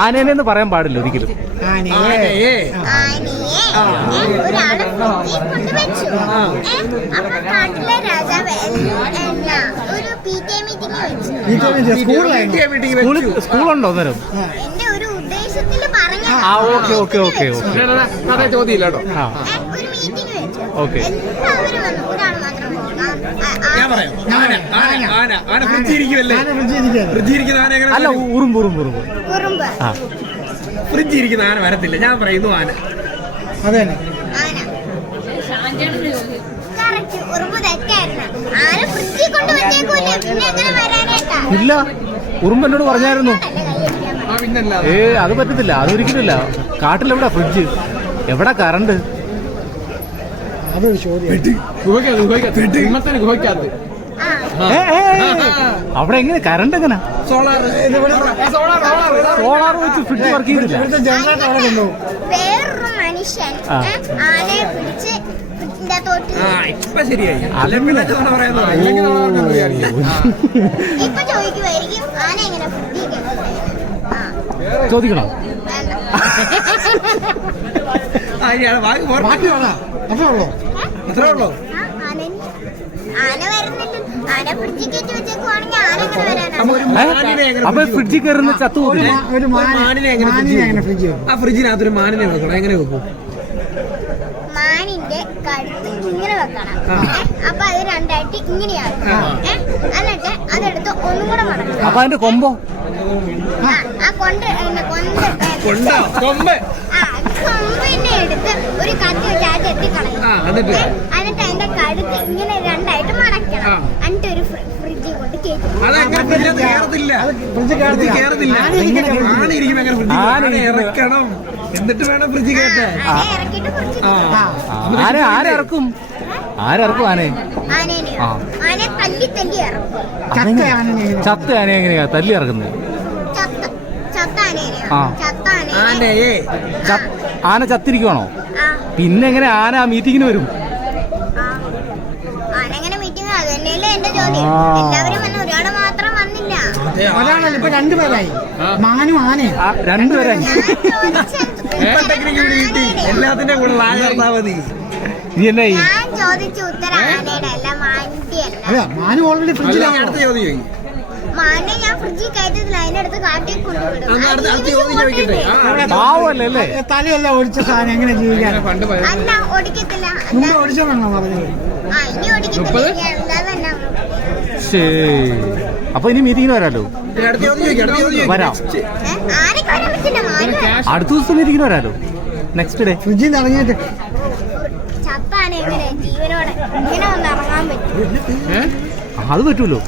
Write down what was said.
ആനേനെന്ന് പറയാൻ പാടില്ല ഒരിക്കലും. സ്കൂളുണ്ടോ അന്നേരം? ഓക്കെ ഓക്കെ ഓക്കെ ഓക്കെ ചോദ്യമില്ല കേട്ടോ. ഓക്കെ ഞാൻ പറയാം. ആന ഫ്രിഡ്ജിരിക്കുമല്ലേ? ഫ്രിഡ്ജിരിക്കുന്ന ആന എങ്ങനെ? അല്ല, ഉറുമ്പ് ഉറുമ്പ് ഉറുമ്പ്. ഫ്രിഡ്ജിരിക്കുന്ന ആന വരത്തില്ല. ഞാൻ പറയുന്നു ആന. അതെ ഇല്ല, ഉറുമ്പ് എന്നോട് പറഞ്ഞായിരുന്നു. അത് പറ്റത്തില്ല, അതൊരിക്കലുമില്ല. കാട്ടിലെവിടാ ഫ്രിഡ്ജ്, എവിടാ കറണ്ട്? അതൊരു ചോദ്യം. അവിടെ എങ്ങനെ കറണ്ട് എങ്ങനെ? സോളാർ വെച്ച് ഫ്രിഡ്ജ് വർക്ക് ചെയ്തില്ല. വേറൊരു മനുഷ്യൻ ആനയെ പിടിച്ച് ഇപ്പൊ ശരിയായി. ഇപ്പൊ ചോദിക്കുമായിരിക്കും ആന എങ്ങനെ ചോദിക്കണോ? അത്രേ ഉള്ളൂ. ആന വരുന്നില്ല. ആന ഫ്രിഡ്ജിൽ കയറ്റി വെച്ചേക്കുവാണെങ്കിൽ ആന എങ്ങനെ വരാനാണ്? അപ്പൊ ഫ്രിഡ്ജിൽ കയറുന്ന ചത്തു പോകില്ലേ? ആ ഫ്രിഡ്ജിനകത്തൊരു മാനിനെ വെക്കണം. എങ്ങനെ വെക്കും? മാനിന്റെ കഴുത്ത് ഇങ്ങനെ വെക്കണം. അപ്പൊ അത് രണ്ടായിട്ട് ഇങ്ങനെയാകും. എന്നിട്ട് അതെടുത്ത് ഒന്നും കൂടെ മടക്കണം. അപ്പൊ അതിന്റെ കൊമ്പോ? ആ കൊമ്പിനെ എടുത്ത് ഒരു കത്തി വെച്ച് ആ ചെത്തിക്കളയും. എന്നിട്ട് അതിന്റെ കഴുത്ത് ഇങ്ങനെ രണ്ടായിട്ട് മടക്കണം. എന്നിട്ട് ഒരു ഫ്രിഡ്ജിൽ കൊണ്ട് കയറ്റും. ഇറക്കണം, എന്നിട്ട് വേണം ഫ്രിഡ്ജ് കയറ്റാൻ. ഇറക്കിട്ട് ഫ്രിഡ്ജിൽ ആരെറക്കും? ആരെറക്കും ആനയെ? ആനയെ തല്ലി തല്ലി ഇറക്കും. ചത്ത ആന എങ്ങനെയാ തല്ലി ഇറക്കുന്നത്? ആന ചത്തിരിക്കുവാണോ? പിന്നെ എങ്ങനെ ആന ആ മീറ്റിങ്ങിന് വരും? ആനെങ്ങനെ മീറ്റിംഗ്? അത് തന്നെയല്ലേ എന്റെ ചോദ്യം. എല്ലാവരും വന്നു, ഒരാള് മാത്രം വന്നില്ല. ഒരാളല്ല, ഇപ്പൊ രണ്ടുപേരായി. മാനും ആനയും രണ്ടുപേരായി. എല്ലാത്തിന്റെ കൂടെ മതി. നീ എന്നാ ഞാൻ ചോദിച്ച ഉത്തരം ആനയുടെ അല്ല, മാനിന്റെ അല്ല. മാനും ഓൾറെഡി ഫ്രിഡ്ജിലാണ്. അടുത്ത ചോദ്യം. മാനെ ഞാൻ ഫ്രിഡ്ജിൽ കയറ്റത്തില്ല, അതിനടുത്ത് കാട്ടി കൊണ്ടുവിടും. പാവല്ലേ? തലയല്ല ഒടിച്ച സാധനം എങ്ങനെ ജീവിക്കാൻ? അല്ല, ഓടിക്കത്തില്ല. ഓടിച്ചോളാണോ പറഞ്ഞത്? ഇനി ഓടിക്കത്തില്ല. അപ്പൊ ഇനി മീറ്റിങ്ങിന് വരാലോ? വരാം. ആരൊക്കെ വരാൻ പറ്റില്ല. മാന് അടുത്ത ദിവസം മീറ്റിങ്ങിന് വരാലോ? നെക്സ്റ്റ് ഡേ ഫ്രിഡ്ജിൽ നിന്ന് ഇറങ്ങിയിട്ട് ചത്താണ് എങ്ങനെ ജീവനോടെ ഇങ്ങനെ വന്ന് ഇറങ്ങാൻ പറ്റും? അത് പറ്റൂലോ.